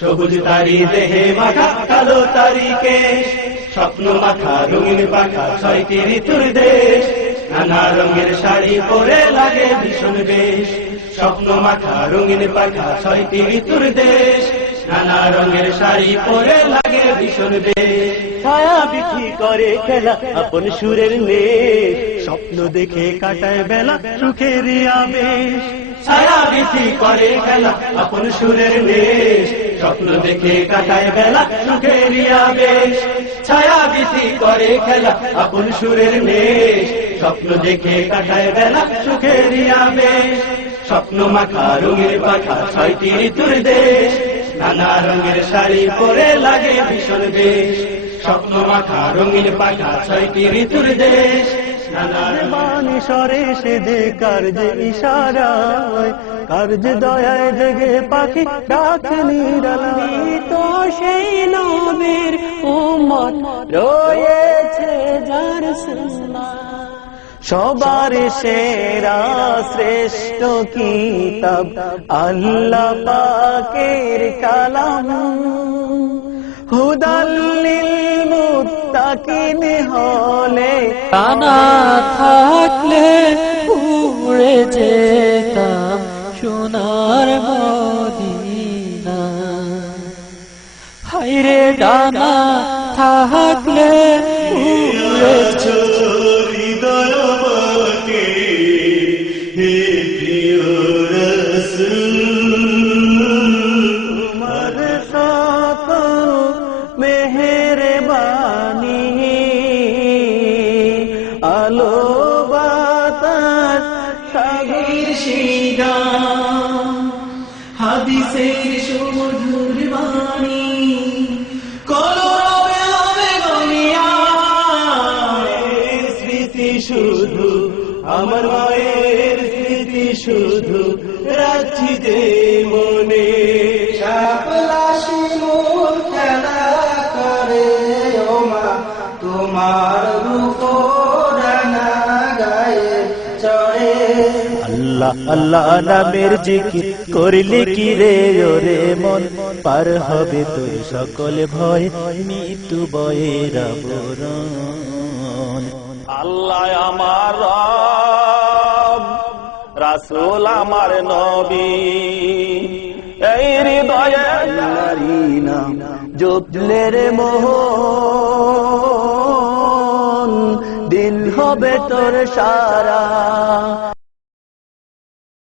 সবুজ তারি দেহে মাখা কালো তারি কেশ, স্বপ্ন মাখা রঙিন পাখা ছয়টি ঋতুর দেশ, নানা রঙের শাড়ি পরে লাগে ভীষণ বেশ। স্বপ্ন মাখা রঙিন পাখা ছয়টি ঋতুর দেশ, নানা রঙের শাড়ি পরে লাগে ভীষণ বেশ। ছায়া বিধি করে খেলা আপন সুরের নেশ, স্বপ্ন দেখে কাটায় বেলা সুখের আবেশ। ছায়া বিধি করে খেলা আপন সুরের নেশ, স্বপ্ন দেখে কাটায় বেলা সুখের আবেশ। ছায়া বিধি করে খেলা আপন সুরের নেশ, স্বপ্ন দেখে কাটায় বেলা সুখের আবেশ। স্বপ্ন মাখা রঙের পাখা ছয়টি ঋতুর দেশ, নানা রঙের শাড়ি পরে লাগে ভীষণ বেশ। স্বপ্ন মাখা রঙিন পাখা ছয়টি ঋতুর দেশ, নানা বাণী সরে সে যে কার্য ইশারায়, কার্য দয়ায় জেগে পাখি ডাকে নিরালায়। তো সেই নবীর উম্মত রয়েছে যার সুন্নাহ, সবার সেরা শ্রেষ্ঠ কিতাব আল্লাহ পাকের কালাম। হুদাল্লিল মুত্তাকিন হলে টানা থাকলে উড়ে যেতাম সোনার মদিনা। হায়রে ডানা থাকলে উড়ে হৃদয় আমাকে, হে প্রিয় রাসূল, তোমার সকল মেহেরবানি, আলো বাতাস সাগর শিরা, হাদিসের সুমধুর বাণী, কলরবে হবে গনিয়া। স্মৃতি শুধু আমার মায়ের স্মৃতি শুধু রাখছি যে মনে। শাপলা শিমুল খেলা করে ও মা, তোমার রূপ ডানা গায়ে চড়ে। আল্লাহ আল্লাহ নামের জিকির করলে কি রে ওরে মন, পার হবে তোর সকল ভয় মৃত্যু বয়ের আবরণ। আল্লাহ আমার রব, রাসূল আমার নবী, এই হৃদয়ে নারী নাম জপলে রে মোহন, দিন হবে তোর সারা।